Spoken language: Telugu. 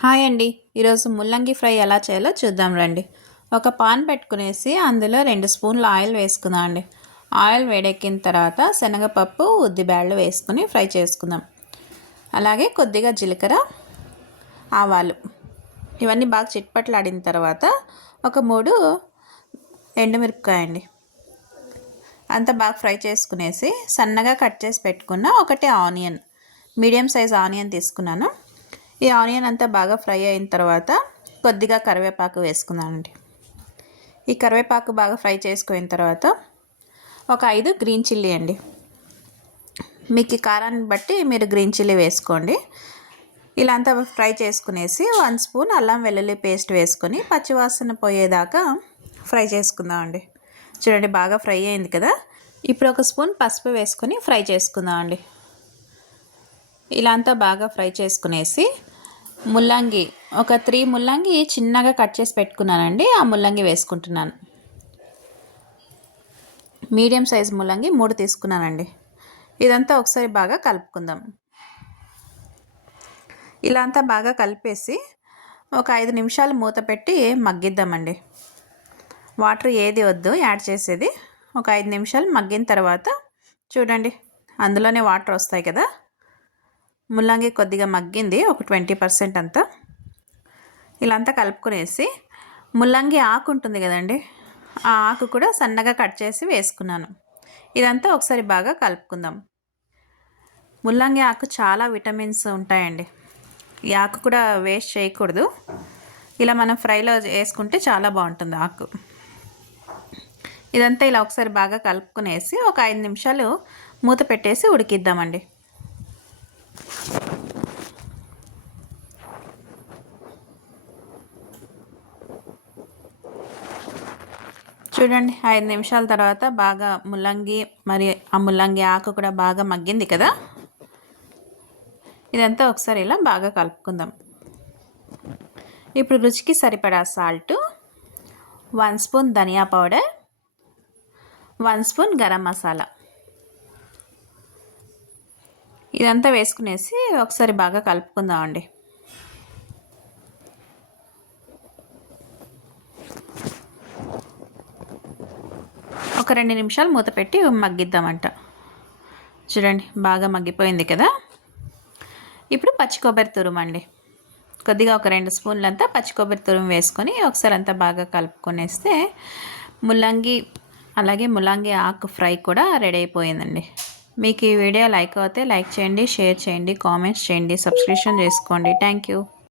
హాయ్ అండి. ఈరోజు ముల్లంగి ఫ్రై ఎలా చేయాలో చూద్దాం రండి. ఒక పాన్ పెట్టుకునేసి అందులో రెండు స్పూన్ల ఆయిల్ వేసుకుందాం అండి. ఆయిల్ వేడెక్కిన తర్వాత శనగపప్పు ఉద్దిబ్యాళ్ళు వేసుకుని ఫ్రై చేసుకుందాం. అలాగే కొద్దిగా జీలకర్ర ఆవాలు. ఇవన్నీ బాగా చిట్పట్లాడిన తర్వాత ఒక మూడు ఎండుమిరపకాయ అండి అంతా బాగా ఫ్రై చేసుకునేసి సన్నగా కట్ చేసి పెట్టుకున్న ఒకటి ఆనియన్. మీడియం సైజ్ ఆనియన్ తీసుకున్నాను. ఈ ఆనియన్ అంతా బాగా ఫ్రై అయిన తర్వాత కొద్దిగా కరివేపాకు వేసుకున్నానండి ఈ కరివేపాకు బాగా ఫ్రై చేసుకున్న తర్వాత ఒక ఐదు గ్రీన్ చిల్లీ అండి. మీకు కారాన్ని బట్టి మీరు గ్రీన్ చిల్లీ వేసుకోండి. ఇలా అంతా ఫ్రై చేసుకునేసి వన్ స్పూన్ అల్లం వెల్లుల్లి పేస్ట్ వేసుకొని పచ్చివాసన పోయేదాకా ఫ్రై చేసుకుందామండి. చూడండి బాగా ఫ్రై అయింది కదా. ఇప్పుడు ఒక స్పూన్ పసుపు వేసుకొని ఫ్రై చేసుకుందామండి. ఇలా అంతా బాగా ఫ్రై చేసుకునేసి ముల్లంగి ఒక త్రీ ముల్లంగి చిన్నగా కట్ చేసి పెట్టుకున్నానండి. ఆ ముల్లంగి వేసుకుంటున్నాను. మీడియం సైజ్ ముల్లంగి మూడు తీసుకున్నానండి. ఇదంతా ఒకసారి బాగా కలుపుకుందాం. ఇలా అంతా బాగా కలిపేసి ఒక ఐదు నిమిషాలు మూత పెట్టి మగ్గిద్దామండి. వాటర్ ఏది వద్దు యాడ్ చేసేది. ఒక ఐదు నిమిషాలు మగ్గిన తర్వాత చూడండి అందులోనే వాటర్ వస్తాయి కదా. ముల్లంగి కొద్దిగా మగ్గింది ఒక ట్వంటీ పర్సెంట్ అంతా. ఇలా అంతా కలుపుకునేసి ముల్లంగి ఆకు ఉంటుంది కదండి ఆ ఆకు కూడా సన్నగా కట్ చేసి వేసుకున్నాను. ఇదంతా ఒకసారి బాగా కలుపుకుందాం. ముల్లంగి ఆకు చాలా విటమిన్స్ ఉంటాయండి. ఈ ఆకు కూడా వేస్ట్ చేయకూడదు. ఇలా మనం ఫ్రైలో వేసుకుంటే చాలా బాగుంటుంది ఆకు. ఇదంతా ఇలా ఒకసారి బాగా కలుపుకునేసి ఒక ఐదు నిమిషాలు మూత పెట్టేసి ఉడికిద్దామండి. చూడండి ఐదు నిమిషాల తర్వాత బాగా ముల్లంగి మరి ఆ ముల్లంగి ఆకు కూడా బాగా మగ్గింది కదా? ఇదంతా ఒకసారి ఇలా బాగా కలుపుకుందాం. ఇప్పుడు రుచికి సరిపడా సాల్ట్ వన్ స్పూన్ ధనియా powder one spoon garam masala. ఇదంతా వేసుకునేసి ఒకసారి బాగా కలుపుకుందామండి. ఒక రెండు నిమిషాలు మూత పెట్టి మగ్గిద్దామంట. చూడండి బాగా మగ్గిపోయింది కదా? ఇప్పుడు పచ్చి కొబ్బరి తురుమండి. కొద్దిగా ఒక రెండు స్పూన్లంతా పచ్చి కొబ్బరి తురుము వేసుకొని ఒకసారి అంతా బాగా కలుపుకొనేస్తే ముల్లంగి అలాగే ముల్లంగి ఆకు ఫ్రై కూడా రెడీ అయిపోయిందండి. మీకు ఈ వీడియో లైక్ అవుతే లైక్ చేయండి షేర్ చేయండి కామెంట్స్ చేయండి సబ్స్క్రిప్షన్ చేసుకోండి. Thank you.